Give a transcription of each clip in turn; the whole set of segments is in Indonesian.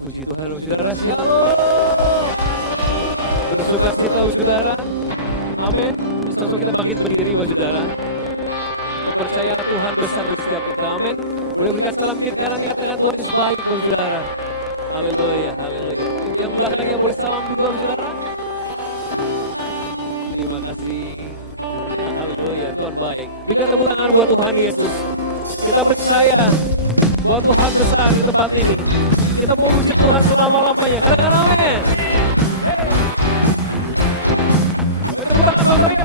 Puji Tuhan, saudara. Shalom. Bersuka cita, saudara. Amin. Langsung kita bangkit berdiri, saudara. Percaya Tuhan besar di setiap kita. Amin. Boleh berikan salam kita kanan, katakan Tuhan Yesus baik, saudara. Haleluya, haleluya. Yang belakangnya boleh salam juga, saudara. Terima kasih. Haleluya, Tuhan baik. Berikan tepuk tangan buat Tuhan Yesus. Kita percaya bahwa Tuhan besar di tempat ini. Kita mau puji Tuhan selama-lamanya. Katakan amin. Hey. Tepuk tangan saudara.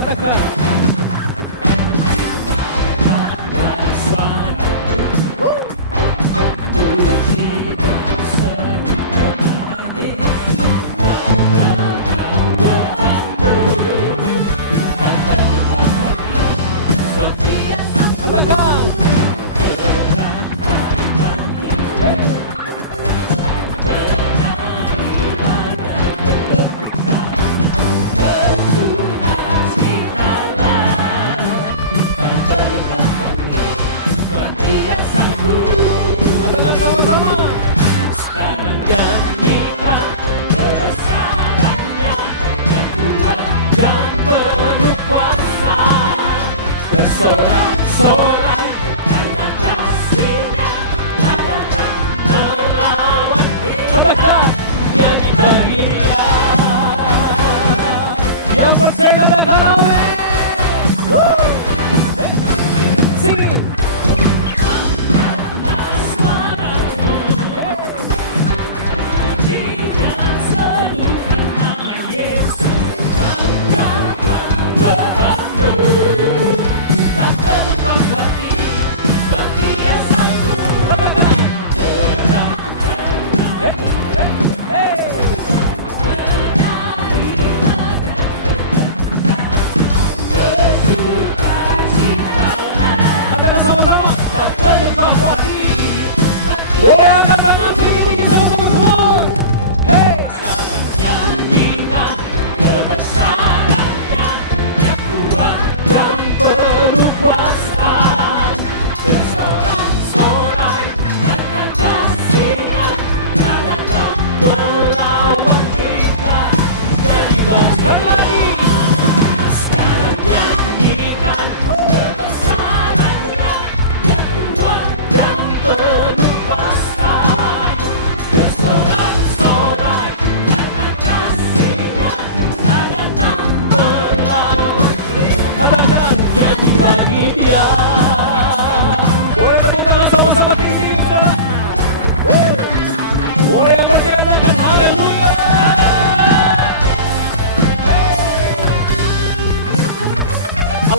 Katakan.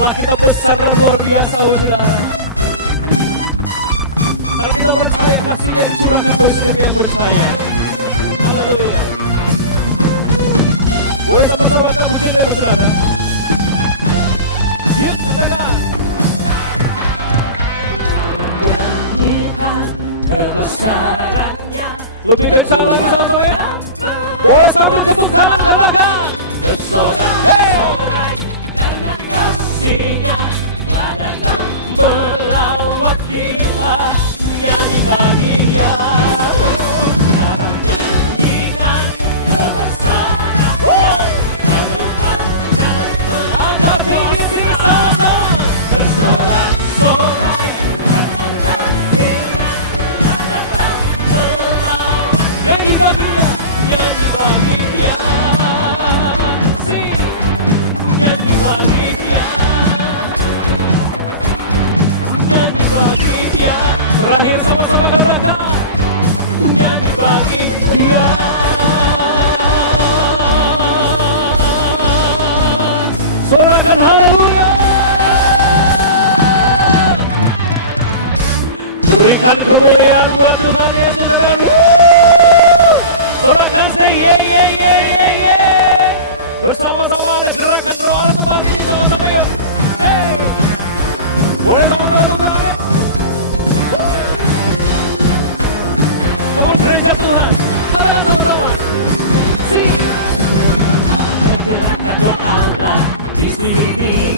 Allah kita besar dan luar biasa, saudara. Kalau kita percaya, kasihnya dicurahkan bagi setiap yang percaya. Haleluya. Boleh sama-sama kita puji Tuhan, saudara. Yuk, katakan. Kebesarannya. Lebih kencang lagi sama-sama ya. Boleh sambil tepuk tangan, katakan. Bersorak-sorai karena kasihnya telah datang melawat kita, nyanyi bagi Dia. Sekarang nyanyikan kebesarannya, angkat tinggi sama-sama. Bersorak-sorai karena kasihnya telah datang melawat, nyanyi bagi Dia, nyanyi bagi Dia. Berikan kemuliaan buat Tuhan yang saudara. Sorakan say ye ye ye ye ye. Bersama-sama ada gerakan roh Allah tempat ini sama-sama yuk. Hey. Boleh sama-sama tepuk tangannya. Kamu gereja Tuhan. Katakan sama-sama. Sing. Gerakan roh Allah di sini.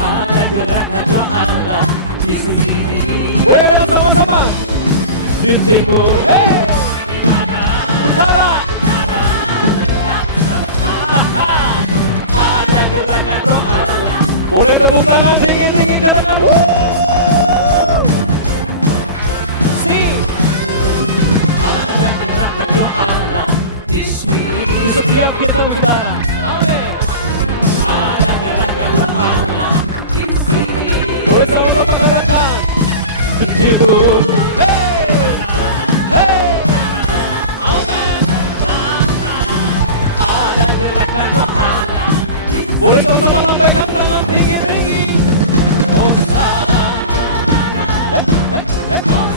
Ada gerakan roh Allah di sini. Boleh katakan sama-sama. Di timur. Hey. Utara. Ada gerakan roh Allah. Boleh tepuk tangan tinggi-tinggi katakan. Setiap kita bersaudara, amin. Ada gerakan roh Allah di sini. Boleh sama-sama katakan, hidup, hey, hey, amin. Ada gerakan roh Allah. Boleh sama-sama lambaikan tangan tinggi-tinggi. Hosana, hey, hey, hey,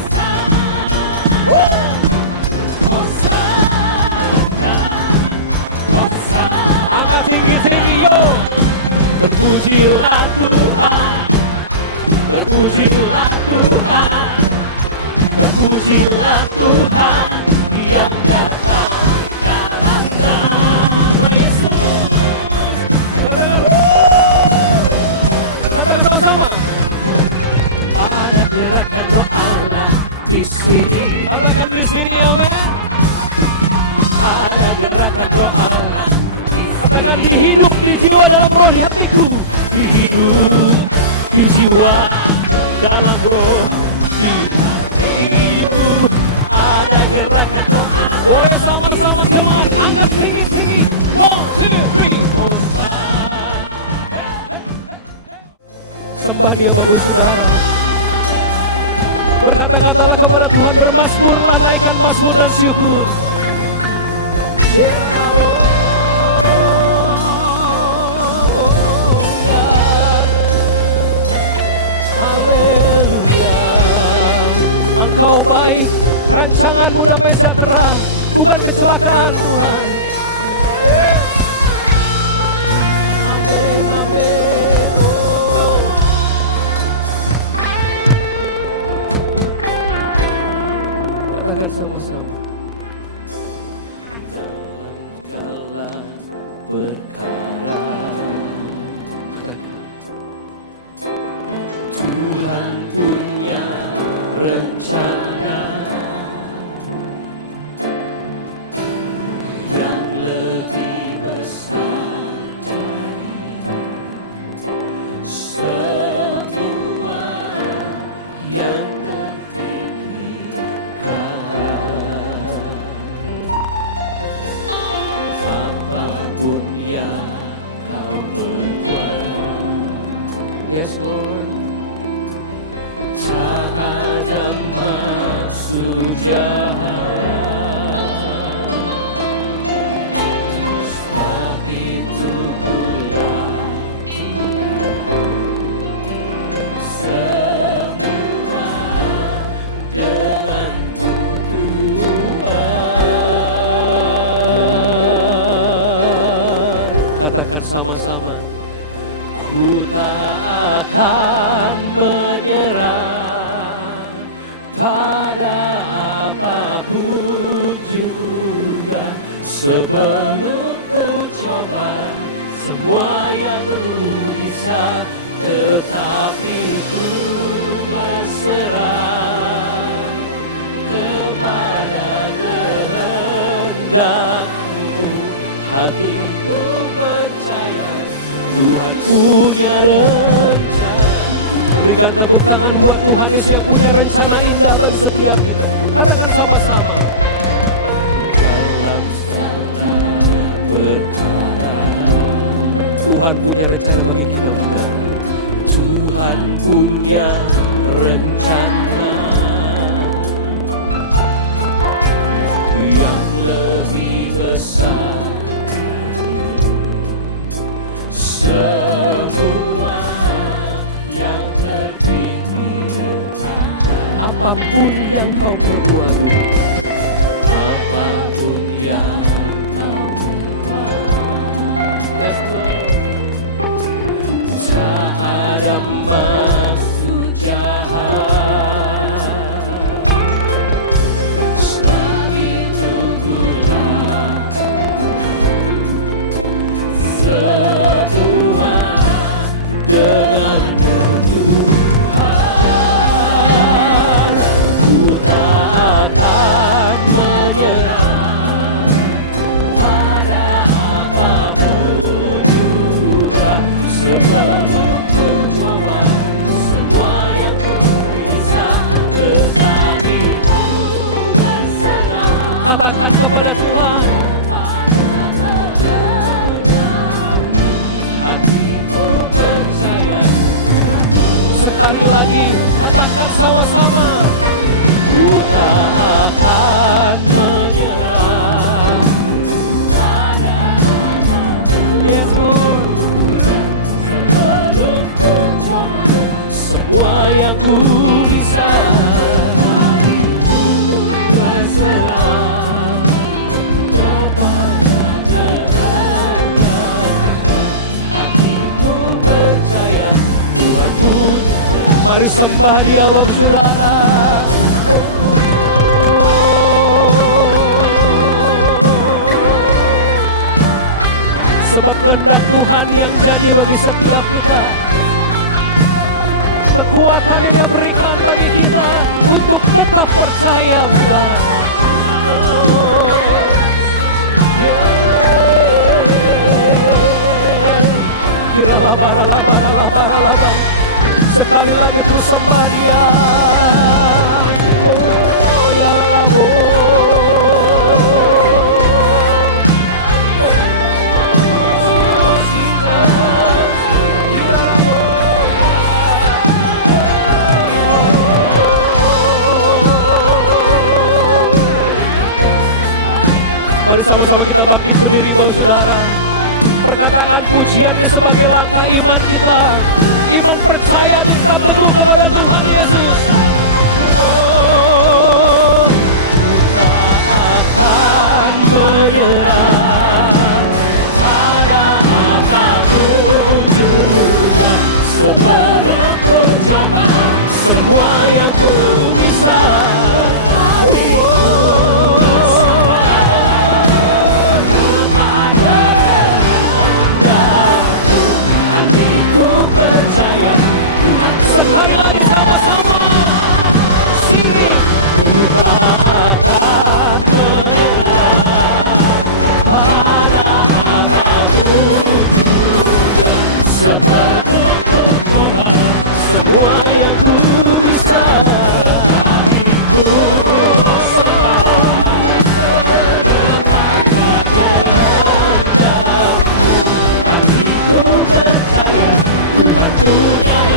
angkat tinggi-tinggi yo. Terpujilah Tuhan, terpujilah Tuhan, terpujilah Tuhan yang datang dalam nama Yesus. Katakan sama-sama. Ada gerakan roh Allah di sini. Katakan di sini, amin. Ada gerakan roh Allah. Katakan di hidup, di jiwa, dalam roh, di hatiku. Di hidup, di jiwa, dalam roh, di hatiku. Ada gerakan roh Allah. Boleh sama-sama jemaat, angkat tinggi-tinggi. 1, 2, 3, Hosana. Sembah Dia Bapak Saudara. Berkata-katalah kepada Tuhan, bermasmurlah, naikkan mazmur dan syukur. Haleluya. Engkau baik, rancanganmu damai sejahtera, bukan kecelakaan Tuhan. Amin, amin. Oh. Katakan sama-sama. Dalam segala perkara, katakan, Tuhan punya rencana yang lebih besar dari semua yang apapun yang kau berbuat. Yes Lord. Tak ada maksud jahat, tapi tunggulah semua denganmu Tuhan. Katakan sama-sama. Ku tak akan menyerah pada apapun juga, sebelum ku coba semua yang ku bisa, tetapi ku berserah kepada kehendakmu. Hatiku percaya Tuhan punya rencana. Berikan tepuk tangan buat Tuhan Yesus yang punya rencana indah bagi setiap kita. Katakan sama-sama. Dalam segala perkara, Tuhan punya rencana bagi kita, saudara. Tuhan punya rencana yang lebih besar. Semua yang terpikir apapun yang kau perbuat, apapun yang kau perbuat, yes, Lord. Tak ada maksud jahat, sebab itu ku semua dengan Tuhan, ku tak akan menyerah pada apapun juga, sebab ku coba semua yang ku bisa, tetapi ku berserah. Katakan kepada Tuhan, hatiku percaya. Sekali lagi, katakan sama-sama, ku tak akan menyerah. Yes, Lord. Sebelum ku coba semua yang ku bisa, berserah kepada Tuhan. Hatiku percaya Tuhan punya. Mari sembah Dia, Bapak Saudara. Sebab kehendak Tuhan yang jadi bagi setiap kita, kekuatan yang Dia berikan bagi kita untuk tetap percaya, Saudara. Kira-laba. Sekali lagi terus sembah Dia. Oh ya labo. Mari sama-sama kita bangkit berdiri, Bapak Saudara. Perkataan pujian ini sebagai langkah iman kita. Iman percaya untuk tetap teguh kepada Tuhan Yesus. Oh, tak akan menyerah pada apapun juga, sebelum ku coba semua yang ku bisa. Sekali lagi sama-sama sini, ku tak akan menyerah pada apapun juga, sebelum ku coba semua yang ku bisa. Hatiku hatiku percaya Tuhan punya.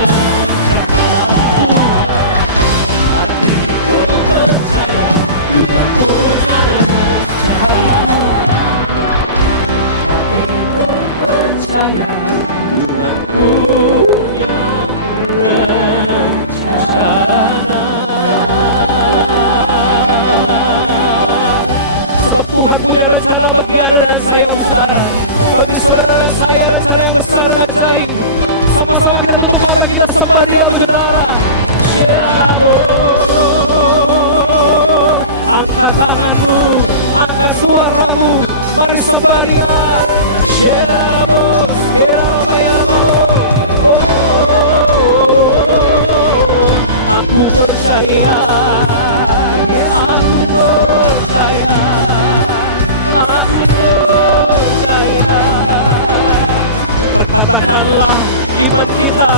Tuhan punya rencana bagi Anda dan saya, Saudara. Bagi saudara dan saya, rencana yang besar dan ajaib. Sama-sama kita tutup mata, kita sembah Dia, Saudara. Angkat tanganmu, angkat suaramu, mari sembah Dia. Aku percaya. Katakanlah iman kita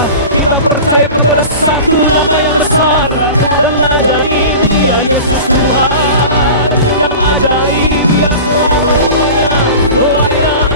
percaya kepada satu nama yang besar dan ajaib, Dia Yesus Tuhan, yang ajaib, Dia selama-lamanya layak.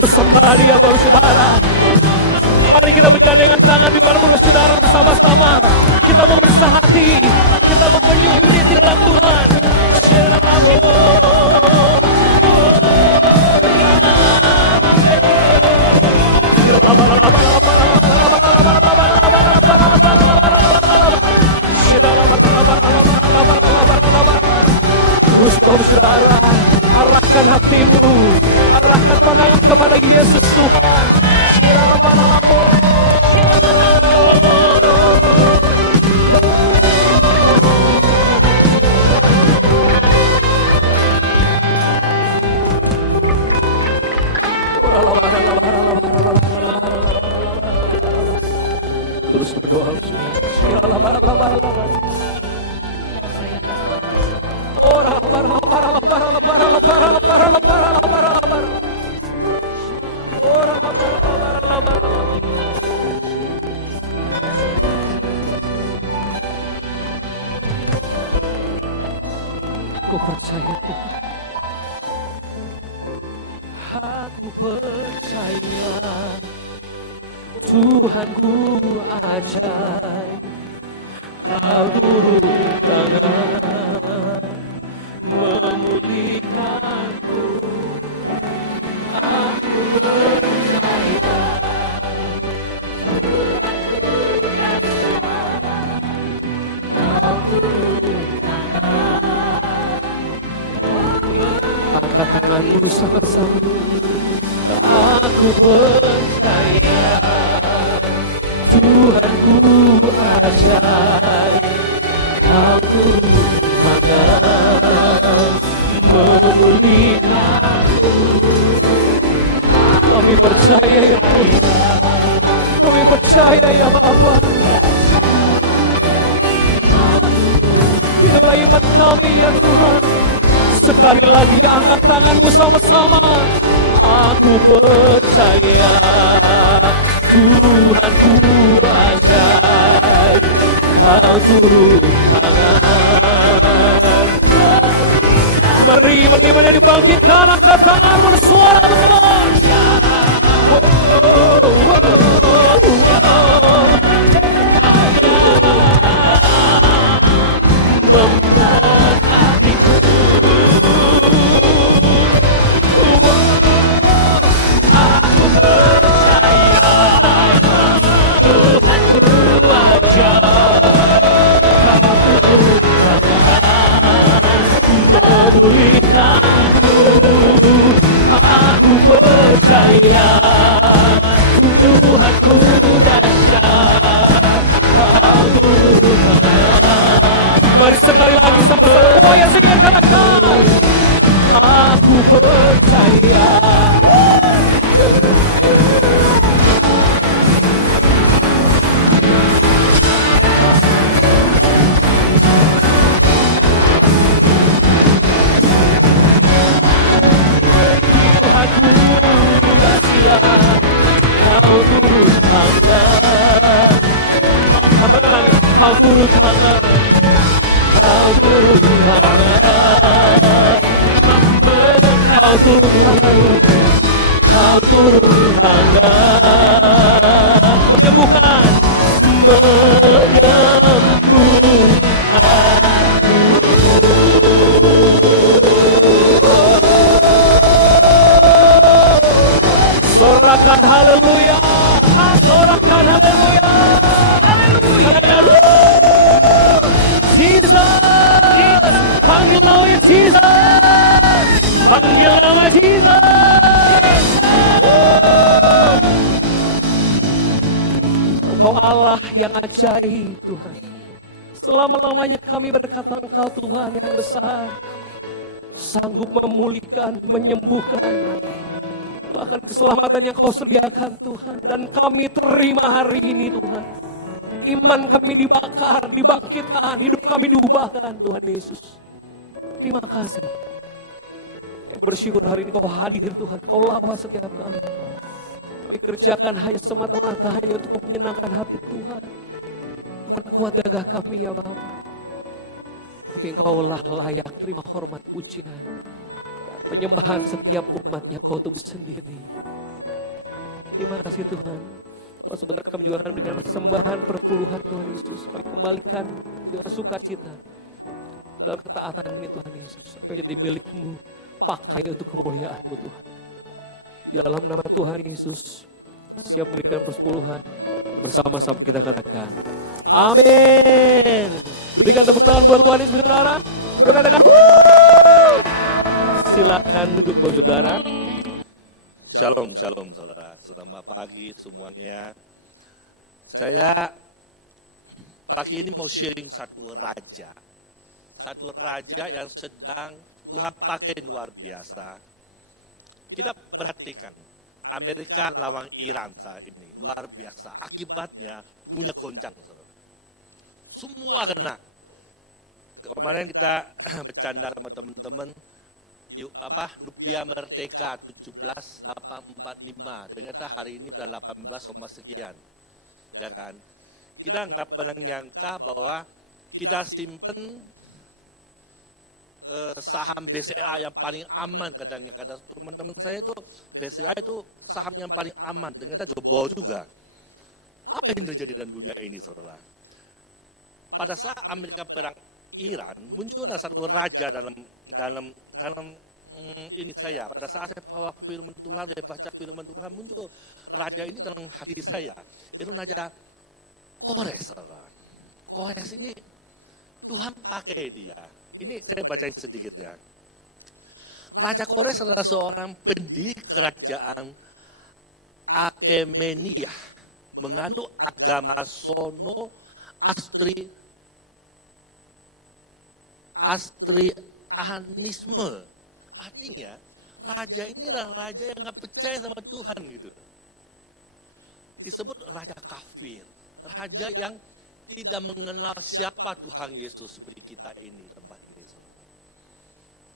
bersembah Dia Bapak Saudara. Mari kita bergandengan tangan di mana Saudara bersama-sama. Kita mau bersah hati, kita mau menyembah di dalam Tuhan. Terus Bapak Saudara, arahkan hatimu, arahkan pandangan kepada Yesus Tuhan. Terus berdoa. Aku percaya Tuhan. Aku percaya Tuhanku ajaib. Kau turun tangan memulihkanku. Aku percaya Kau turun tangan. Angkat tanganmu sama-sama. Aku percaya Tuhanku ajaib. Kau turun tangan memulihkanku. Kami percaya ya Tuhan, kami percaya ya Bapa. Inilah iman kami ya Tuhan. Sekali lagi angkat tanganmu sama-sama. Aku percaya Tuhanku ajaib. Kau turun tangan. Mari iman-iman yang dibangkitkan, angkat tanganmu bersuara benar. Mari sekali lagi sama-sama semua yang singkat katakan, aku percaya. Kau turun tangan, kau turun tangan, kau turun, kau turun tangan, menyembuhkan, sorakan haleluya, sorakan haleluya, haleluya. Panggil nama Jesus, panggil nama Jesus. Engkau Allah yang ajaib Tuhan. Selama-lamanya kami berkata Engkau Tuhan yang besar, sanggup memulihkan, menyembuhkan, bahkan keselamatan yang Kau sediakan Tuhan. Dan kami terima hari ini Tuhan. Iman kami dibakar, dibangkitkan, hidup kami diubahkan Tuhan Yesus. Terima kasih. Bersyukur hari ini Kau hadir Tuhan, Kau lawas setiap kami. Kami kerjakan hanya semata-mata hanya untuk menyenangkan hati Tuhan. Bukan kuat gagah kami ya Bapa, tapi Engkau lah layak terima hormat pujian dan penyembahan setiap umat yang Kau tubuh sendiri. Terima kasih Tuhan. Oh, sebentar kami juga akan memberikan persembahan perpuluhan Tuhan Yesus. Kami kembalikan dengan sukacita dalam ketaatan ini Tuhan Yesus. Sampai jadi milik-Mu, pakai untuk kemuliaan-Mu Tuhan. Di dalam nama Tuhan Yesus, siap memberikan persepuluhan. Bersama-sama kita katakan, amin. Berikan tepuk tangan buat Tuhan Yesus, saudara. Kita katakan, wuuu. Silakan duduk, saudara. Shalom, shalom saudara. Selamat pagi semuanya. Saya pagi ini mau sharing satu raja. Satu raja yang sedang Tuhan pakai luar biasa. Kita perhatikan, Amerika lawan Iran saat ini, luar biasa. Akibatnya dunia goncang, saudara. Semua kena. Kemarin kita bercanda sama teman-teman, rupiah merdeka 17.845, ternyata hari ini sudah 18, sekian, ya kan? Kita nggak pernah nyangka bahwa kita simpen saham BCA yang paling aman kadangnya. Kata teman-teman saya itu BCA itu saham yang paling aman, ternyata jebol juga. Apa yang terjadi dalam dunia ini, saudara? Pada saat Amerika perang Iran, muncullah satu raja dalam ini saya. Pada saat saya bawa firman Tuhan, saya baca firman Tuhan, muncul raja ini dalam hati saya. Itu raja Kores, saudara. Kores ini Tuhan pakai dia. Ini saya bacain sedikit ya. Raja Kores adalah seorang pendiri kerajaan Achaemenid, menganut agama Astrianisme. Artinya, raja ini adalah raja yang nggak percaya sama Tuhan gitu. Disebut raja kafir, raja yang tidak mengenal siapa Tuhan Yesus seperti kita ini tempat ini.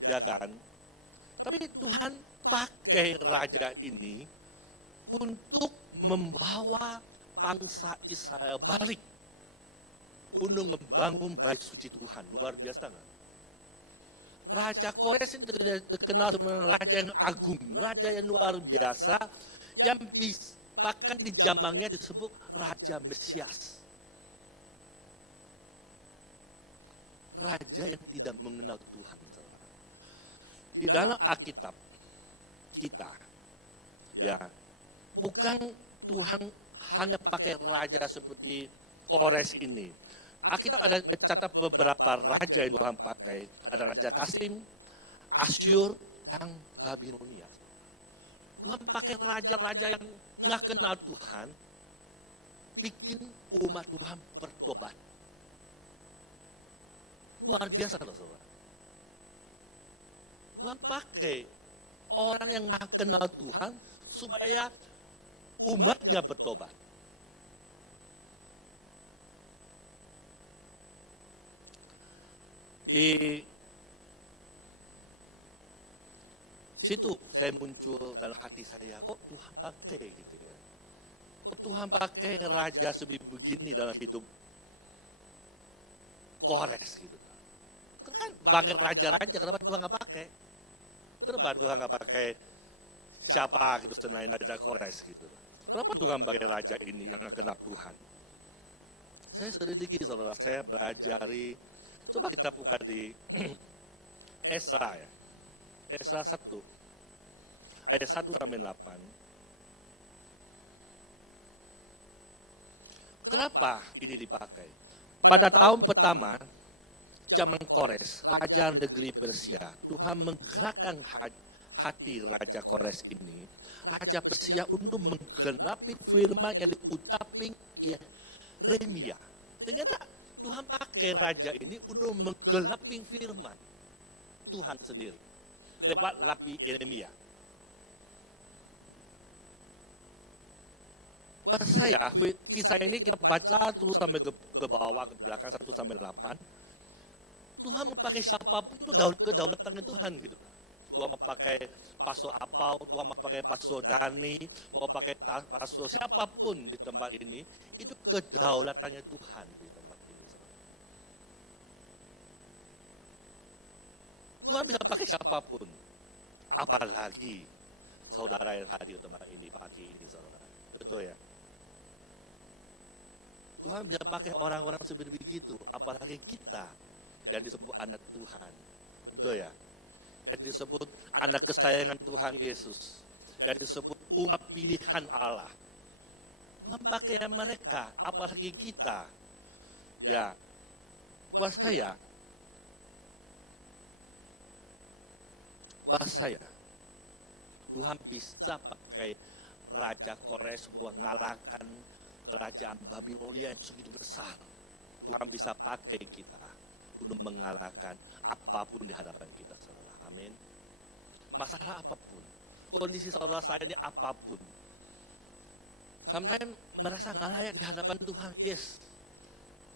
Ya kan? Tapi Tuhan pakai raja ini untuk membawa bangsa Israel balik untuk membangun bait suci Tuhan. Luar biasa nggak? Raja Kores ini terkenal sebagai raja yang agung, raja yang luar biasa, yang bahkan di zamannya disebut Raja Mesias. Raja yang tidak mengenal Tuhan. Di dalam Alkitab kita, ya, bukan Tuhan hanya pakai raja seperti Kores ini. Alkitab ada catat beberapa raja yang Tuhan pakai. Ada Raja Kasim, Asyur, dan Babilonia. Tuhan pakai raja-raja yang nggak kenal Tuhan, bikin umat Tuhan bertobat. Luar biasa loh, saudara. Tuhan pakai orang yang nggak kenal Tuhan supaya umatnya bertobat. Di situ saya muncul dalam hati saya, kok Tuhan pakai gitu ya. Kok Tuhan pakai raja seperti begini dalam hidup Kores gitu. Kan banyak raja-raja, kenapa Tuhan nggak pakai? Kenapa Tuhan nggak pakai siapa gitu selain Raja Kores gitu? Kenapa Tuhan pakai raja ini yang nggak kenal Tuhan? Saya sedikit saudara, saya belajari. Coba kita buka di Esra ya. Esra 1 ayat 1 sampai 8. Kenapa ini dipakai? Pada tahun pertama zaman Kores, raja negeri Persia, Tuhan menggerakkan hati Raja Kores ini, Raja Persia, untuk menggenapi firman yang diucapin Yeremia. Ternyata Tuhan pakai raja ini untuk menggenapi firman Tuhan sendiri lewat nabi Yeremia. Saya kisah ini kita baca terus sampai ke bawah, ke belakang 1 sampai 8. Tuhan mau pakai siapapun itu kedaulatan Tuhan gitu. Tuhan mau pakai Pastor Apau, Tuhan mau pakai Pastor Dani, mau pakai Pastor siapapun di tempat ini, itu kedaulatannya Tuhan di tempat ini. Tuhan bisa pakai siapapun. Apalagi saudara yang hadir tempat ini pagi ini, saudara. Betul ya? Tuhan bisa pakai orang-orang seperti begitu, apalagi kita yang disebut anak Tuhan. Betul ya? Yang disebut anak kesayangan Tuhan Yesus. Yang disebut umat pilihan Allah. Memakai mereka, apalagi kita. Ya, buat saya, Tuhan bisa pakai Raja Kores buat ngalahkan kerajaan Babilonia yang segitu besar. Tuhan bisa pakai kita untuk mengalahkan apapun di hadapan kita, saudara. Amin. Masalah apapun, kondisi saudara saya ini apapun. Sometimes merasa nggak layak di hadapan Tuhan. Yes,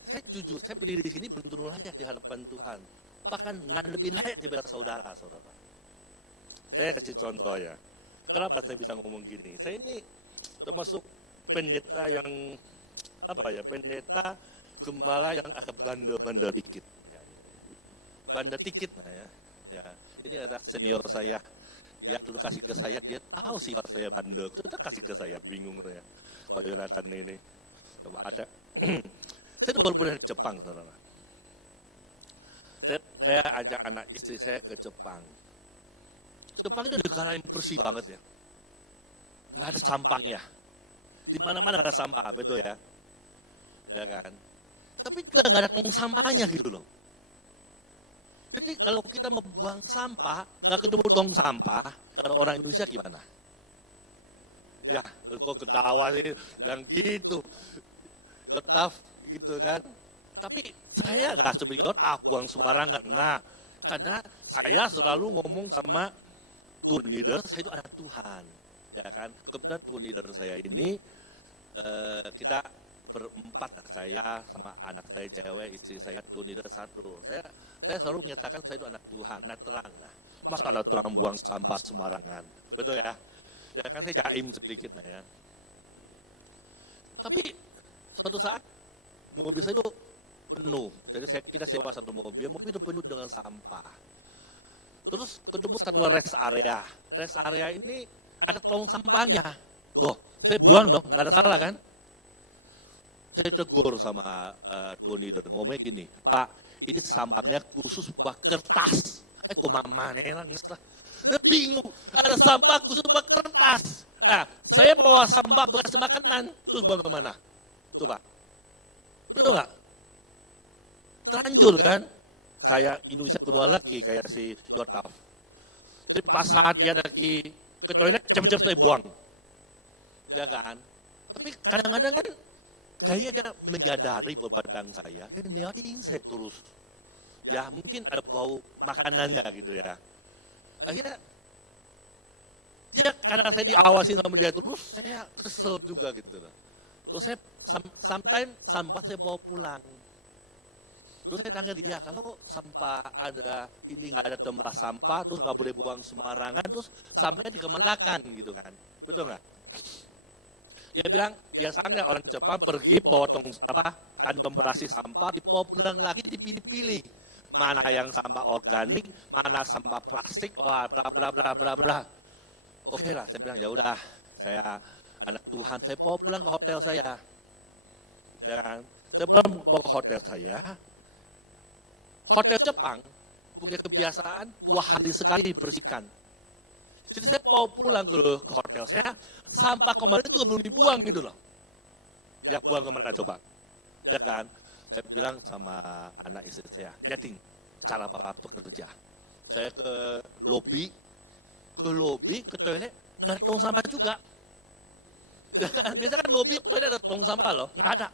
saya jujur, saya berdiri di sini belum tentu layak di hadapan Tuhan. Bahkan nggak lebih layak daripada saudara. Saya kasih contoh ya. Kenapa saya bisa ngomong gini? Saya ini termasuk pendeta yang pendeta gembala yang agak bandel dikit. Bandel dikit lah ya. Ya, ini ada senior saya. Ya, dulu kasih ke saya, dia tahu sih kalau saya bandel. Itu kasih ke saya, bingung saya. Pak Yonatan ini. Coba ada. Saya baru pulang ke Jepang, saudara. Saya ajak anak istri saya ke Jepang. Jepang itu negara yang bersih banget ya. Nggak ada sampahnya. Di mana-mana ada sampah, betul ya? Ya kan? Tapi juga nggak ada tong sampahnya gitu loh. Jadi kalau kita membuang sampah, nggak ketemu tong sampah, kalau orang Indonesia gimana? Ya, kok ketawa sih, bilang gitu. Yotaf, gitu kan. Tapi saya nggak seperti Yotaf, buang sembarangan. Nggak. Karena saya selalu ngomong sama Tuhan leader, saya itu anak Tuhan. Ya kan, kebetulan Tuhan leader saya ini, kita berempat, saya sama anak saya cewek, istri saya Tuhan leader satu. Saya selalu menyatakan saya itu anak Tuhan, anak terang. Nah, masa anak terang buang sampah sembarangan, betul ya? Ya kan saya jaim sedikit lah ya. Tapi suatu saat mobil saya itu penuh. Jadi kita sewa satu mobil itu penuh dengan sampah. Terus ketemu satu rest area. Rest area ini ada tong sampahnya. Loh, saya buang dong, nggak ada salah kan? Saya tegur sama Tuhan leader, ngomongnya gini, Pak, ini sampahnya khusus buat kertas. Kok mama nelang, bingung, ada sampah khusus buat kertas. Nah, saya bawa sampah bekas makanan, terus buang kemana? Coba, betul nggak? Terlanjur kan? Kayak Indonesia kedua lagi, kayak si Yotaf. Jadi pas saat dia lagi ke toilet, cepet-cepet saya buang. Ya kan? Tapi kadang-kadang kan, kayaknya dia menyadari perbuatan saya, dan liatin saya terus. Ya mungkin ada bau makanannya gitu ya. Akhirnya, dia karena saya diawasi sama dia terus, saya kesel juga gitu. Terus saya, sometimes sampah saya bawa pulang. Terus saya tanya dia, kalau sampah ada, ini nggak ada tempat sampah, terus nggak boleh buang sembarangan, terus sampahnya dikemanakan gitu kan. Betul nggak? Dia bilang, biasanya orang Jepang pergi potong kantong berasi sampah, dibawa pulang lagi, dipilih-pilih. Mana yang sampah organik, mana sampah plastik, wah bla bla bla bla bla. Oke lah, saya bilang, ya udah, saya anak Tuhan, saya bawa pulang ke hotel saya. Ya kan? Saya bawa ke hotel saya. Hotel Jepang punya kebiasaan 2 hari sekali dibersihkan. Jadi saya mau pulang ke hotel saya, sampah kemarin juga belum dibuang gitu loh. Ya buang kemana coba? Ya kan? Saya bilang sama anak istri saya, lihatin cara Bapak bekerja. Saya ke lobby, ke toilet, nggak ada tong sampah juga. Ya kan? Biasa kan lobby, toilet ada tong sampah loh, nggak ada.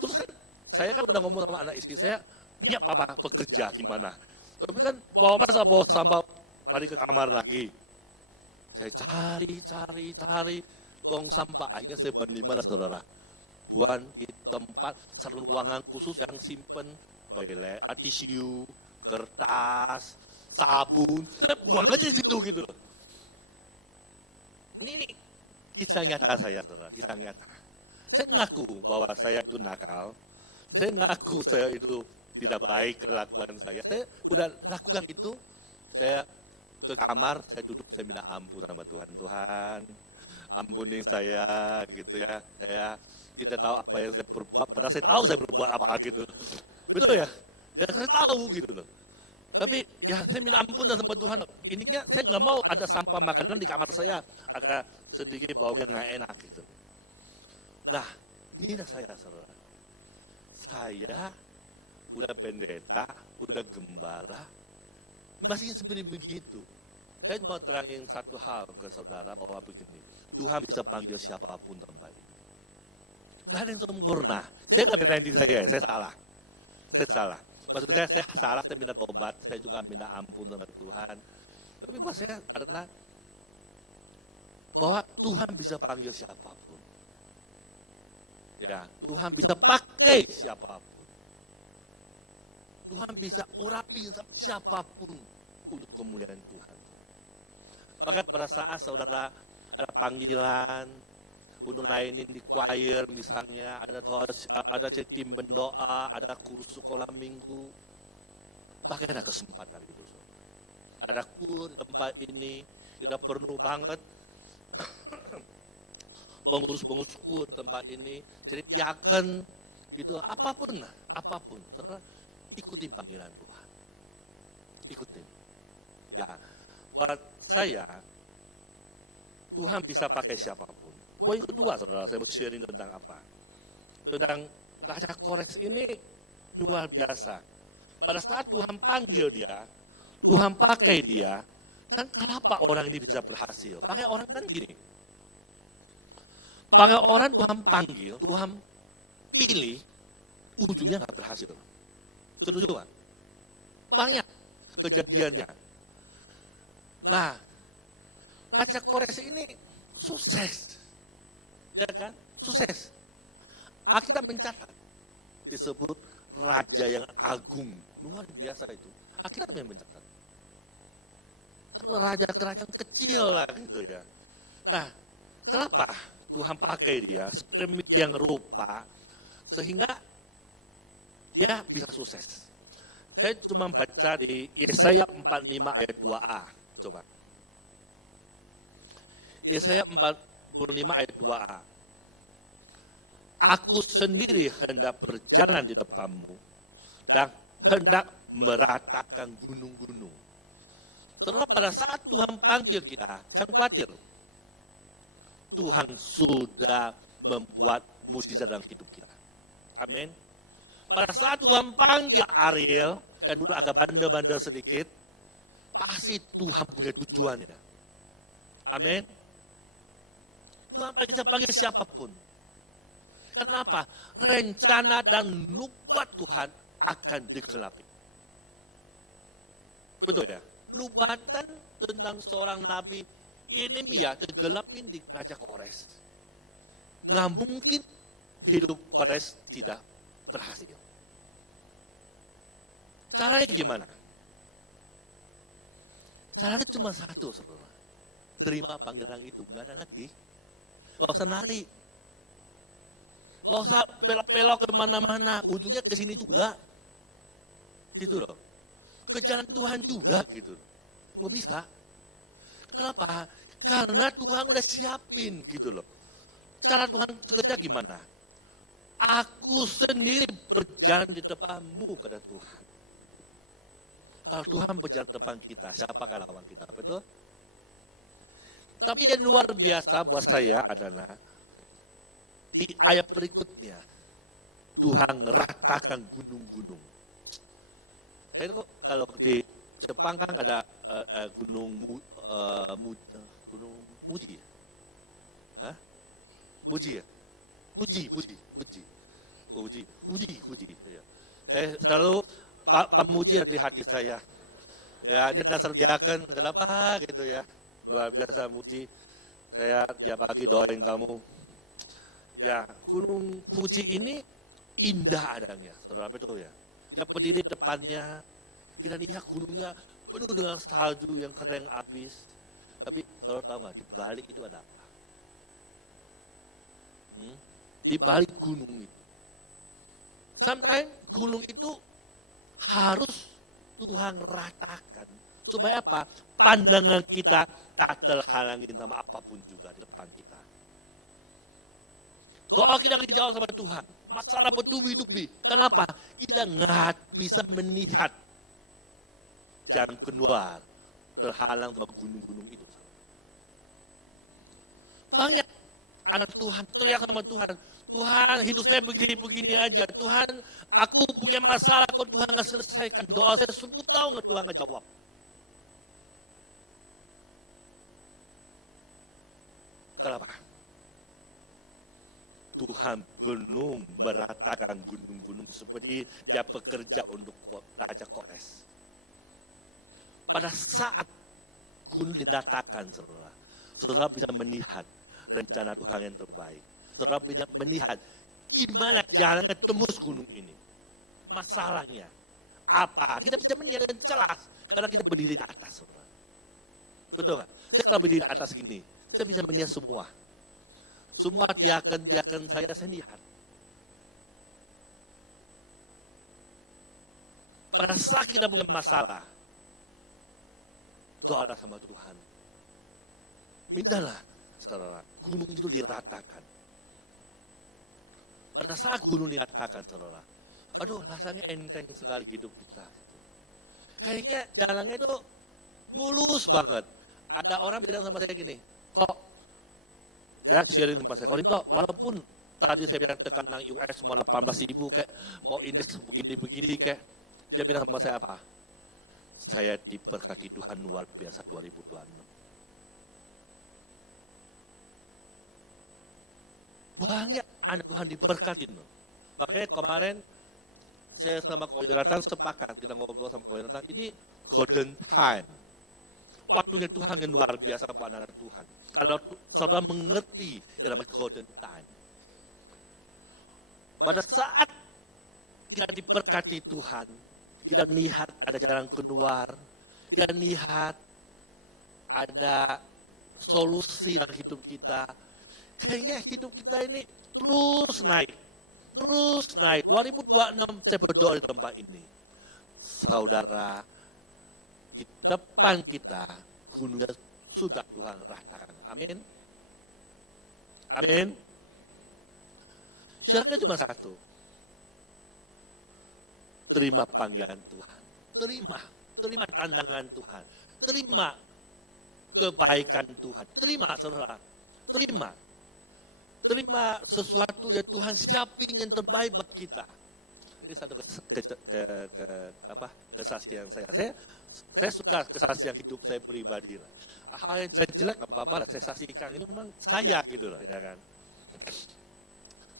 Terus kan saya kan udah ngomong sama anak istri saya, ya Papa bekerja gimana. Tapi kan bawa sampah lari ke kamar lagi. Saya cari tong sampah. Akhirnya saya buang di mana saudara? Buang di tempat satu ruangan khusus yang simpen toilet, tisu, kertas, sabun. Saya buang aja di situ gitu loh. Ini kisah nyata saya saudara, kisah nyata. Saya ngaku bahwa saya itu nakal. Saya ngaku saya itu tidak baik kelakuan saya. Saya udah lakukan itu. Saya ke kamar, saya duduk, saya minta ampun sama Tuhan. Tuhan, ampuni saya gitu ya. Saya tidak tahu apa yang saya berbuat, padahal saya tahu saya berbuat apa gitu. Betul ya? Ya saya tahu gitu loh. Tapi ya saya minta ampun sama Tuhan. Intinya saya nggak mau ada sampah makanan di kamar saya. Agak sedikit baunya nggak enak gitu. Nah, inilah saya saudara. Saya udah pendeta, udah gembala, masih seperti begitu. Saya mau terangin satu hal ke saudara bahwa begini, Tuhan bisa panggil siapapun tempat ini. Nggak ada yang sempurna. Saya nggak belain diri saya salah. Saya salah. Maksudnya saya salah, saya minta tobat, saya juga minta ampun sama Tuhan. Tapi buat saya adalah bahwa Tuhan bisa panggil siapapun. Ya, Tuhan bisa pakai siapapun. Tuhan bisa urapi siapapun untuk kemuliaan Tuhan. Maka pada saat saudara ada panggilan untuk lainin di choir misalnya, ada tim berdoa, ada kursus sekolah minggu, pakailah kesempatan itu. Ada kur di tempat ini, kita perlu banget pengurus-pengurus kur tempat ini, jadi diaken gitu, apapun lah, apapun. Saudara, ikuti panggilan Tuhan. Ikutin. Ya, buat saya, Tuhan bisa pakai siapapun. Poin kedua, saudara, saya mau sharing tentang apa? Tentang Raja Kores ini luar biasa. Pada saat Tuhan panggil dia, Tuhan pakai dia, kan kenapa orang ini bisa berhasil? Pakai orang kan gini. Pakai orang Tuhan panggil, Tuhan pilih, ujungnya nggak berhasil. Setuju kan? Banyak kejadiannya. Nah, Raja Kores ini sukses. Ya kan? Sukses. Alkitab mencatat. Disebut raja yang agung. Luar biasa itu. Alkitab yang mencatat. Raja-raja kecil lah gitu ya. Nah, kenapa Tuhan pakai dia sedemikian rupa sehingga dia bisa sukses. Saya cuma baca di Yesaya 45 ayat 2a. Coba. Yesaya 45 ayat 2a. Aku sendiri hendak berjalan di depanmu dan hendak meratakan gunung-gunung. Setelah pada saat Tuhan panggil kita, jangan khawatir. Tuhan sudah membuat mukjizat dalam hidup kita. Amin. Pada saat Tuhan panggil Ariel, yang dulu agak bandel-bandel sedikit, pasti Tuhan punya tujuannya. Amin. Tuhan bisa panggil siapapun. Kenapa? Rencana dan nubuat Tuhan akan digenapi. Betul ya? Nubatan tentang seorang nabi Yeremia tergelapin di Raja Kores. Nggak mungkin hidup Kores tidak berhasil. Caranya gimana? Caranya cuma satu, saudara. Terima panggilan itu, nggak ada lagi. Nggak usah nari. Nggak usah pelok-pelok kemana-mana. Ujungnya ke sini juga. Gitu loh. Ke jalan Tuhan juga gitu. Nggak bisa. Kenapa? Karena Tuhan udah siapin gitu loh. Cara Tuhan kerja gimana? Aku sendiri berjalan di depanmu, kata Tuhan. Kalau Tuhan berjalan di depan kita, siapakah lawan kita? Betul? Tapi yang luar biasa buat saya adalah di ayat berikutnya, Tuhan ratakan gunung-gunung. Saya kalau di Jepang kan ada gunung Muji. Hah? Muji ya? Muji. Ya. Saya selalu Pak Muji ada di hati saya. Ya, ini dasar diaken, kenapa gitu ya. Luar biasa Muji. Saya tiap pagi doain kamu. Ya, Gunung Fuji ini indah adanya, saudara, betul ya. Kita berdiri depannya, kita lihat gunungnya penuh dengan salju yang kering habis. Tapi saudara tahu nggak, di balik itu ada apa? Di balik gunung itu. Sometimes gunung itu harus Tuhan ratakan Supaya apa? Pandangan kita tak terhalangin sama apapun juga di depan kita. Kalau kita dijawab sama Tuhan, masalah bertubi-tubi. Kenapa? Kita nggak bisa melihat jalan keluar, terhalang sama gunung-gunung itu. Banyak anak Tuhan teriak sama Tuhan, Tuhan hidup saya begini-begini aja, Tuhan aku punya masalah kok Tuhan nggak selesaikan, doa saya 10 tahun nggak Tuhan nggak jawab. Kenapa? Tuhan belum meratakan gunung-gunung seperti dia bekerja untuk Raja Kores. Pada saat gunung diratakan, saudara bisa melihat rencana Tuhan yang terbaik. Saudara bisa melihat gimana jalannya tembus gunung ini. Masalahnya apa? Kita bisa melihat dengan jelas karena kita berdiri di atas, saudara. Betul kan? Saya kalau berdiri di atas gini, saya bisa melihat semua. Semua tiakan saya lihat. Pada saat kita punya masalah, doalah sama Tuhan. Mintalah, saudara, gunung itu diratakan. Pada saat gunung diratakan, saudara, aduh rasanya enteng sekali hidup kita. Kayaknya jalannya itu mulus banget. Ada orang bilang sama saya gini, kok ya sharing sama saya, Korinto, walaupun tadi saya bilang tekanan US mau 18.000 kayak mau indeks begini-begini kayak, dia bilang sama saya apa? Saya diberkati Tuhan luar biasa 2026. Banyak anak Tuhan diberkati. Makanya kemarin saya sama Koordinatan sepakat, kita ngobrol sama Koordinatan, ini golden time. Waktunya Tuhan yang luar biasa buat anak Tuhan. Kalau saudara mengerti yang namanya golden time. Pada saat kita diberkati Tuhan, kita lihat ada jalan keluar, kita lihat ada solusi dalam hidup kita. Kayaknya hidup kita ini terus naik. Terus naik. 2026 saya berdoa di tempat ini. Saudara, di depan kita gunungnya sudah Tuhan ratakan. Amin. Amin. Syaratnya cuma satu. Terima panggilan Tuhan. Terima tandangan Tuhan. Terima kebaikan Tuhan. Terima, saudara. Terima sesuatu yang Tuhan siapin yang terbaik buat kita. Ini satu kesaksian saya. Saya suka kesaksian hidup saya pribadi lah. Hal yang jelek-jelek nggak apa-apa lah. Saya saksikan ini memang saya gitu loh, ya kan.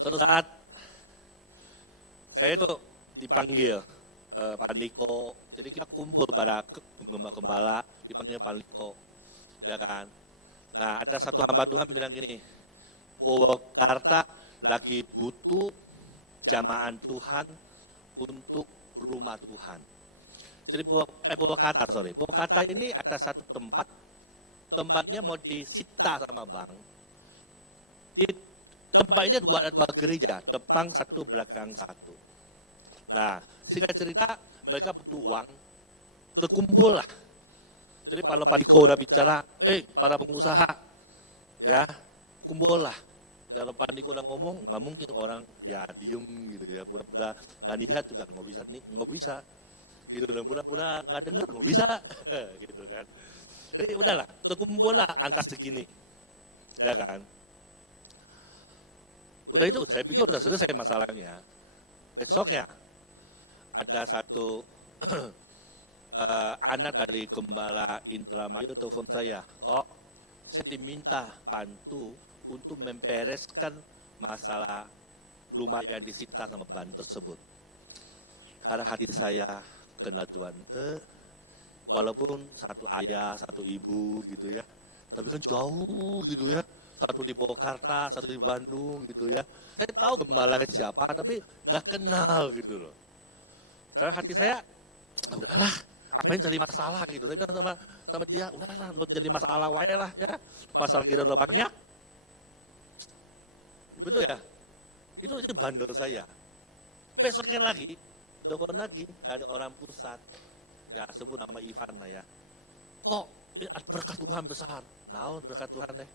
Suatu saat saya tuh dipanggil Pak Niko. Jadi kita kumpul pada gembala dipanggil Pak Niko, ya kan. Nah ada satu hamba Tuhan bilang gini, Purwakarta lagi butuh jamaah Tuhan untuk rumah Tuhan. Jadi Purwakarta ini ada satu tempatnya mau disita sama bank. Di tempat ini ada dua gereja, depan satu, belakang satu. Nah, singkat cerita, mereka butuh uang, terkumpul lah. Jadi kalau Pak Diko udah bicara, para pengusaha, ya, kumpul lah. Kalau Pak Diko udah ngomong, nggak mungkin orang ya diem gitu ya, pura-pura nggak lihat juga nggak bisa, gitu dan pura-pura nggak dengar nggak bisa, gitu kan. Jadi udahlah, terkumpul lah angka segini, ya kan. Udah itu, saya pikir udah selesai masalahnya. Besoknya ada satu anak dari Gembala Indramayu telepon saya, kok saya diminta bantu untuk membereskan masalah rumah yang disita sama bank tersebut. Karena hati saya kenal Tuhan, walaupun satu ayah, satu ibu gitu ya, tapi kan jauh gitu ya. Satu di Purwakarta, satu di Bandung gitu ya. Saya tahu gembalanya siapa, tapi nggak kenal gitu loh. Karena hati saya, udahlah, apain cari masalah gitu. Saya bilang sama dia, udahlah, untuk jadi masalah wae lah ya. Masalah kita udah banyak. Betul ya? Itu bandel saya. Besoknya lagi, telepon lagi dari orang pusat. Ya sebut nama Ivan lah ya. kok berkat Tuhan besar. Nah, berkat Tuhan deh.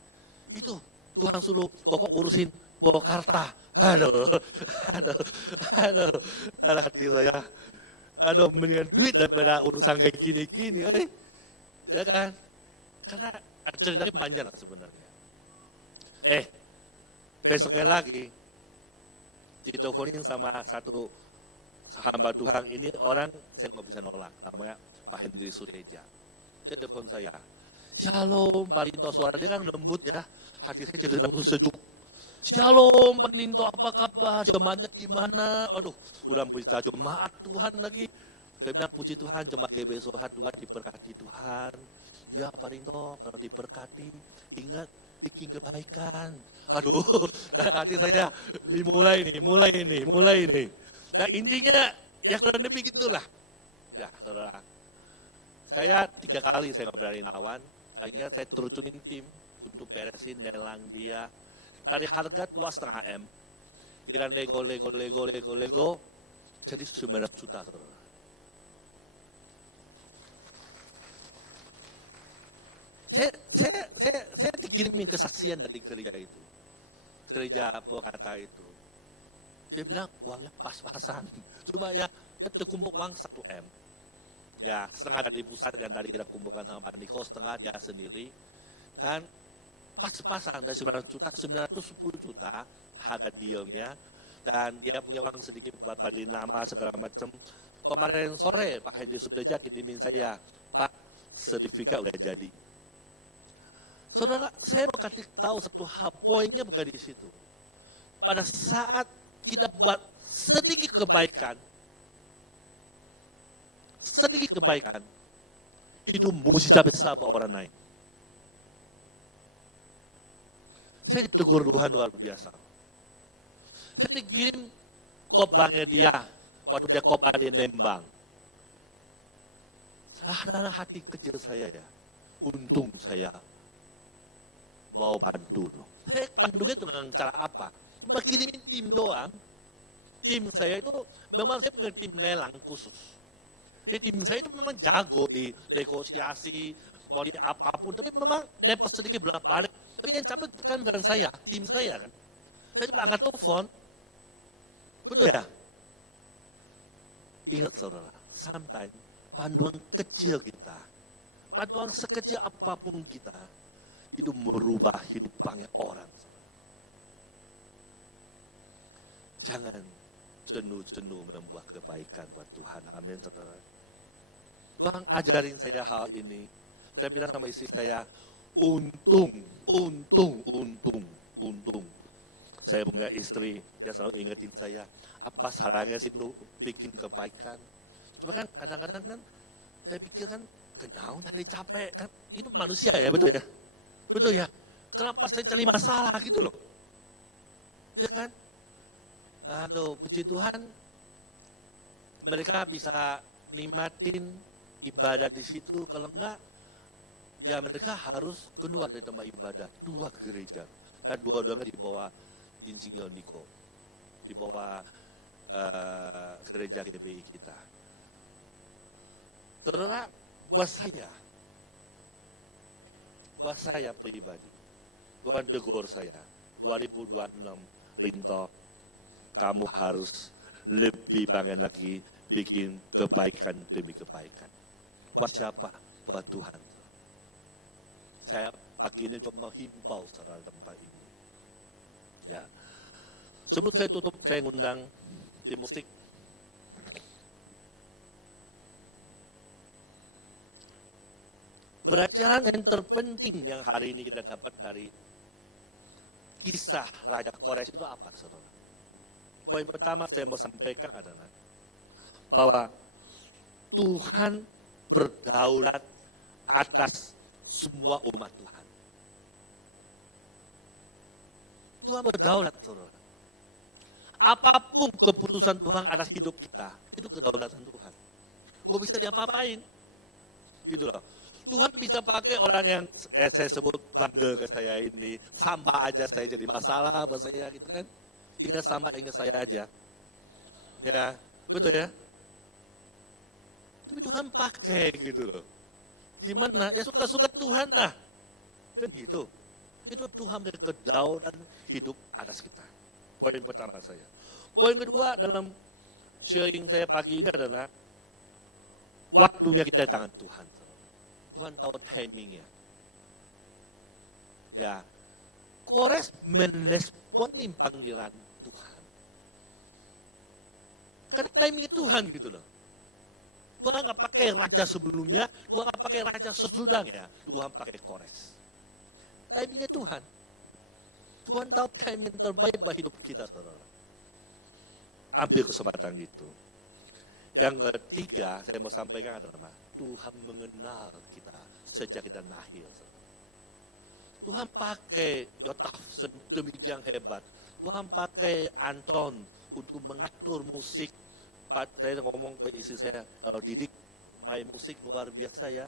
Itu Tuhan suruh pokok urusin Purwakarta. Aduh, aduh, aduh, ada hati saya. Aduh, mendingan duit daripada urusan kayak gini-gini, ya kan? Karena ceritanya panjang lah sebenarnya. Saya sekali lagi diteleponin sama satu hamba Tuhan ini, orang saya nggak bisa nolak, namanya Pak Hendri Sureja. Dia telepon saya, Shalom Pak Rinto, suara dia kan lembut ya, hati saya jadi langsung sejuk. Shalom Pak Rinto, apa kabar, jemaatnya gimana? Aduh, udah bisa jemaat Tuhan lagi. Saya bilang puji Tuhan, jemaat GBI Sohat Tuhan diberkati Tuhan. Ya Pak Rinto, kalau diberkati, ingat bikin kebaikan. Aduh, dan hati saya mulai nih. Nah intinya, ya kurang lebih gitulah. Ya saudara, saya 3 kali saya ngobrolin awan, akhirnya saya terucunin tim untuk beresin, lelang dia. Dari harga 2,5 M, kira lego, jadi 900 juta saudara. Saya dikirimin kesaksian dari gereja itu. Gereja Purwakarta itu. Dia bilang uangnya pas-pasan. Cuma ya terkumpul uang 1 M. Ya setengah dari pusat yang tadi kita kumpulkan sama Pak Niko, setengah dia sendiri. Dan pas-pasan dari 900 juta, 910 juta harga dealnya. Dan dia punya uang sedikit buat balik nama segala macam. Kemarin sore Pak Hendri Sureja kirimin saya, Pak sertifikat udah jadi. Saudara, saya mau kasih tahu satu hal, poinnya bukan di situ. Pada saat kita buat sedikit kebaikan, itu mujizat besar buat orang lain. Saya ditegur Tuhan luar biasa. Saya dikirim khotbahnya dia, waktu dia khotbah di Lembang. Salah hati kecil saya ya, untung saya mau bantu loh. Saya bantunya dengan cara apa? Kirimin tim doang. Tim saya itu memang saya punya tim lelang khusus. Jadi tim saya itu memang jago di negosiasi, mau di apapun. Tapi memang dapat sedikit balik. Tapi yang capek kan bukan saya, tim saya kan. Saya cuma angkat telepon. Betul ya? Ingat saudara, sometimes panduan kecil kita, panduan sekecil apapun kita, itu merubah hidup banyak orang. Jangan jenuh-jenuh membuat kebaikan buat Tuhan. Amin, saudara. Tuhan ajarin saya hal ini. Saya bilang sama istri saya, untung. Saya punya istri, dia selalu ingetin saya, apa salahnya sih lu bikin kebaikan. Cuma kan kadang-kadang kan, saya pikir kan, kenaun hari capek kan, itu manusia ya, betul ya? Betul ya? Kenapa saya cari masalah gitu loh? Ya kan? Aduh, puji Tuhan, mereka bisa nikmatin ibadah di situ. Kalau enggak, ya mereka harus keluar dari tempat ibadah. 2 gereja, dan dua-duanya di bawah Insinyur Niko, di bawah gereja GBI kita. Saudara, buat saya pribadi, Tuhan tegur saya, 2026, Rinto, kamu harus lebih banyak lagi bikin kebaikan demi kebaikan. Buat siapa? Buat Tuhan. Saya pagi ini coba menghimbau saudara tempat ini. Ya. Sebelum saya tutup, saya ngundang tim musik. Pelajaran yang terpenting yang hari ini kita dapat dari kisah Raja Kores itu apa, saudara? Poin pertama saya mau sampaikan adalah bahwa Tuhan berdaulat atas semua umat Tuhan. Tuhan berdaulat, saudara. Apapun keputusan Tuhan atas hidup kita, itu kedaulatan Tuhan. Nggak bisa diapa-apain. Gitu loh. Tuhan bisa pakai orang yang saya sebut bandel ke saya ini, sampah aja saya jadi masalah buat saya gitu kan. Tinggal sampah ingat saya aja. Ya, betul ya? Tapi Tuhan pakai gitu loh. Gimana? Ya suka-suka Tuhan lah. Kan gitu. Itu Tuhan beri kedaulatan hidup atas kita. Poin pertama saya. Poin kedua dalam sharing saya pagi ini adalah waktunya kita di tangan Tuhan. Tuhan tahu timingnya. Ya, Kores meresponi panggilan Tuhan. Karena timingnya Tuhan gitu loh. Tuhan nggak pakai raja sebelumnya, Tuhan nggak pakai raja sesudahnya, Tuhan pakai Kores. Timingnya Tuhan. Tuhan tahu timing terbaik bagi hidup kita, saudara. Ambil kesempatan itu. Yang ketiga, saya mau sampaikan adalah Tuhan mengenal kita sejak kita lahir. Tuhan pakai Yotaf sedemikian hebat. Tuhan pakai Anton untuk mengatur musik. Saya ngomong ke istri saya, Didik main musik luar biasa ya.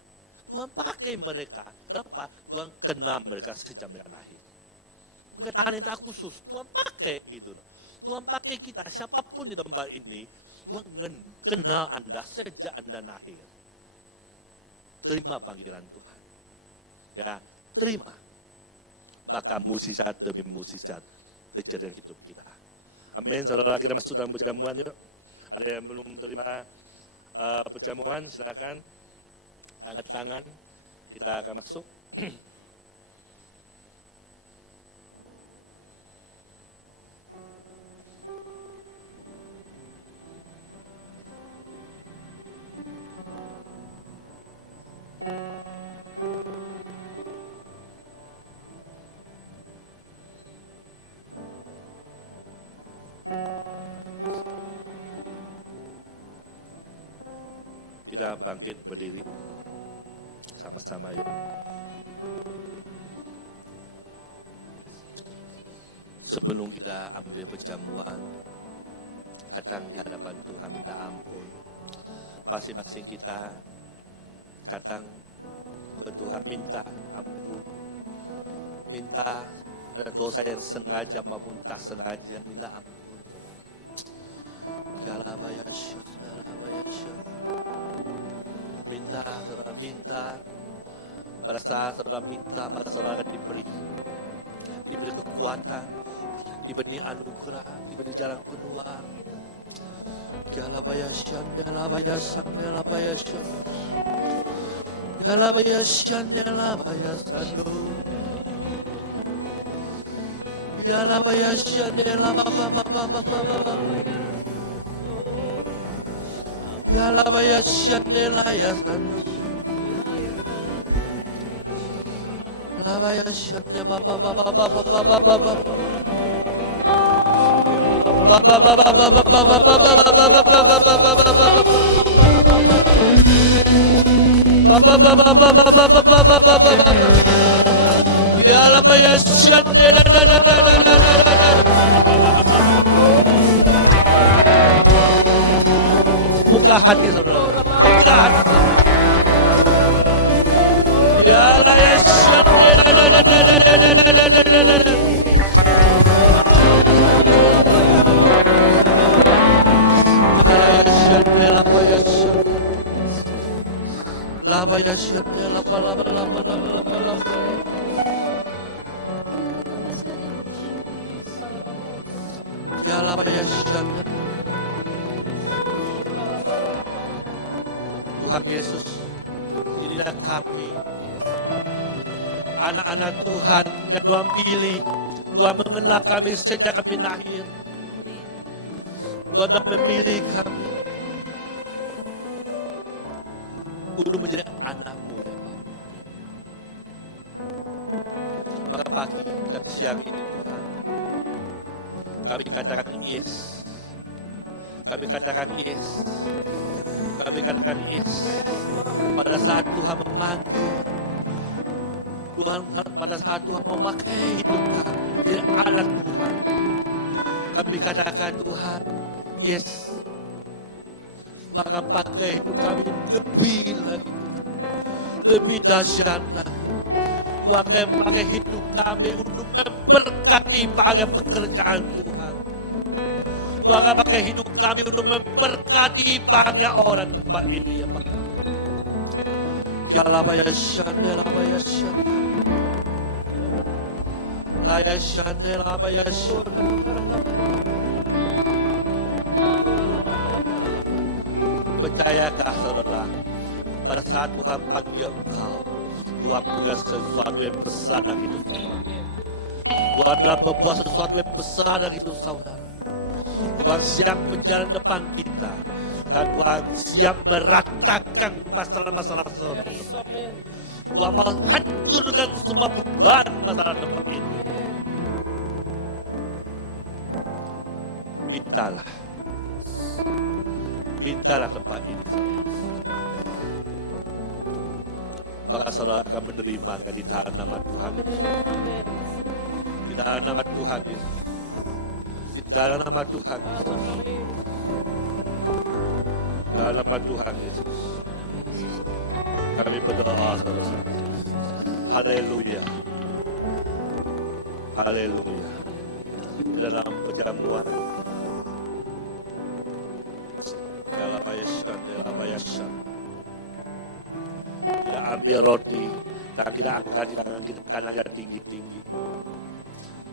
Tuhan pakai mereka. Kenapa? Tuhan kenal mereka sejak mereka lahir. Bukan talenta khusus, Tuhan pakai gitu. Tuhan pakai kita, siapapun di tempat ini, Tuhan kenal Anda sejak Anda lahir. Terima panggilan Tuhan. Ya, terima. Maka musisat demi musisat terjadi hidup kita. Amin. Saudara, kita masuk dalam perjamuan yuk. Ada yang belum terima perjamuan, silakan angkat tangan. Kita akan masuk. Kita bangkit berdiri sama-sama yuk. Sebelum kita ambil perjamuan, datang di hadapan Tuhan minta ampun. Masing-masing kita datang ke Tuhan minta ampun. Minta dosa yang sengaja maupun tak sengaja, minta ampun. Minta pada saat saudara minta, maka saudara akan diberi kekuatan, diberi anugerah, diberi jalan keluar. Buka hati saudara, buka hati. Tuhan Yesus, inilah kami, anak-anak Tuhan yang Tuhan pilih. Tuhan mengenal kami sejak kami lahir. Tuhan memilih kami untuk menjadi anak-Mu. Maka pagi dan siang ini Tuhan, kami katakan yes. Kami katakan yes. Kami katakan yes. Pada saat Tuhan memanggil, Tuhan pada saat Tuhan memakai hidup kami jadi anak Tuhan, kami katakan Tuhan yes. Maka pakai hidup kami lebih lagi, lebih dahsyat lagi. Tuhan pakai hidup kami untuk memberkati banyak pekerjaan Tuhan. Tuhan akan pakai hidup kami untuk memberkati banyak orang tempat ini ya Pak. Kialabaya Shandelabaya Shan. Laya Shandelabaya Shan. Percayakah saudara, pada saat Tuhan panggil engkau, Tuhan punya sesuatu yang besar dalam hidup saudara. Tuhan telah membuat sesuatu yang besar dalam hidup saudara. Tuhan siap berjalan depan kita, dan Tuhan siap meratakan masalah-masalah saudara. Tuhan mau hancurkan semua beban masalah depan ini. Mintalah tempat ini. Maka saudara akan menerima di dalam nama Tuhan Yesus. Di dalam nama Tuhan Yesus. Di dalam nama Tuhan Yesus. Di dalam nama Tuhan Yesus. Kami berdoa saudara. Haleluya. Haleluya. Di dalam perjamuan kita ambil roti dan kita angkat di tangan kita kanan yang tinggi-tinggi.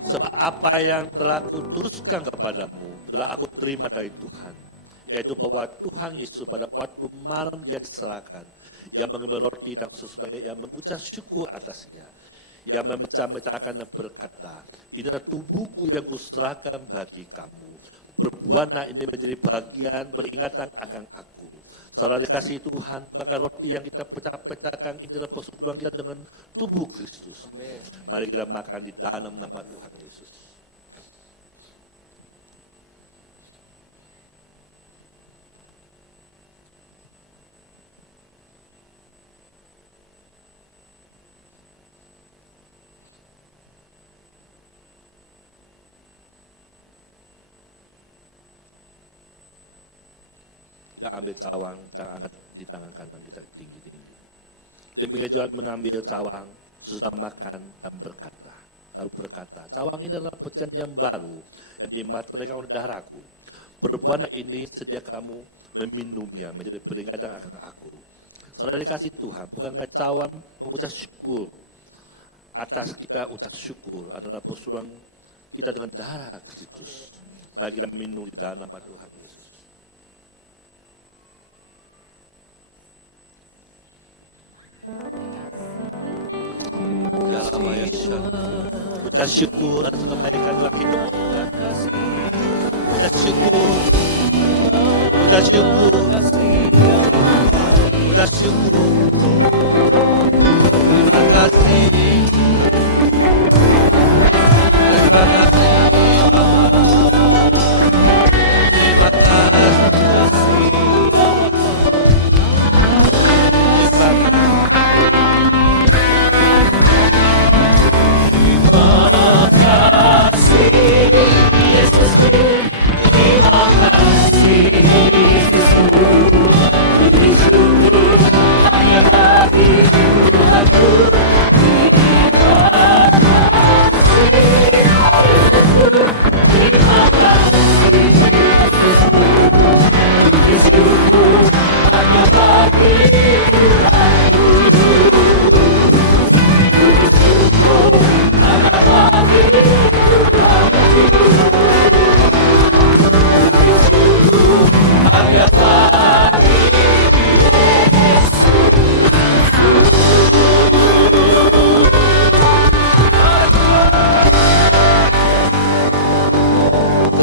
Sebab apa yang telah kuturuskan kepadamu telah aku terima dari Tuhan, yaitu bahwa Tuhan Yesus pada waktu malam dia diserahkan, yang mengambil roti dan sesudahnya yang mengucap syukur atasnya, yang memecah-mecahkan dan berkata, inilah tubuhku yang kuserahkan bagi kamu. Berbuatlah ini menjadi bagian beringatan akan aku. Saudara dikasihi Tuhan, maka roti yang kita pecah-pecahkan ini adalah persekutuan kita dengan tubuh Kristus. Amen. Mari kita makan di dalam nama Tuhan Yesus. Kita ambil cawang, jangan angkat di tangan kanan kita tinggi-tinggi. Demikian juga mengambil cawang, sesudah makan dan berkata. Lalu berkata, cawang ini adalah perjanjian baru yang dimateraikan oleh darahku. Berbuatlah ini sedia kamu meminumnya menjadi peringatan akan aku. Saudara dikasih Tuhan, bukankah cawang mengucap syukur atas kita ucap syukur adalah persoalan kita dengan darah Kristus. Mari kita minum di dalam nama Tuhan Yesus. Ucap syukur atas kebaikan dalam hidup kita. Ucap syukur. Ucap syukur. Ucap syukur. Terima kasih. Terima kasih. Terima kasih.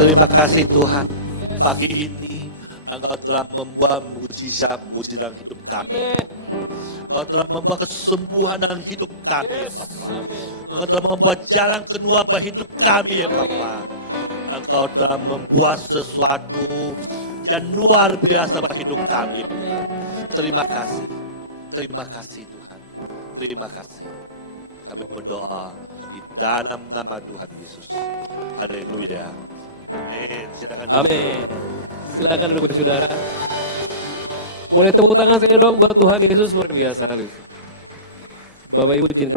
Terima kasih Tuhan, pagi ini Engkau telah membuat mujizat dalam hidup kami. Engkau telah membuat kesembuhan dalam hidup kami, ya Bapa. Engkau telah membuat jalan keluar bagi hidup kami, ya Bapa. Engkau telah membuat sesuatu yang luar biasa bagi hidup kami. Terima kasih Tuhan. Terima kasih. Kami berdoa di dalam nama Tuhan Yesus. Haleluya. Amin. Silakan. Amin. Silakan duduk saudara. Boleh tepuk tangan saya dong buat Tuhan Yesus, luar biasa. Bapak Ibu izin.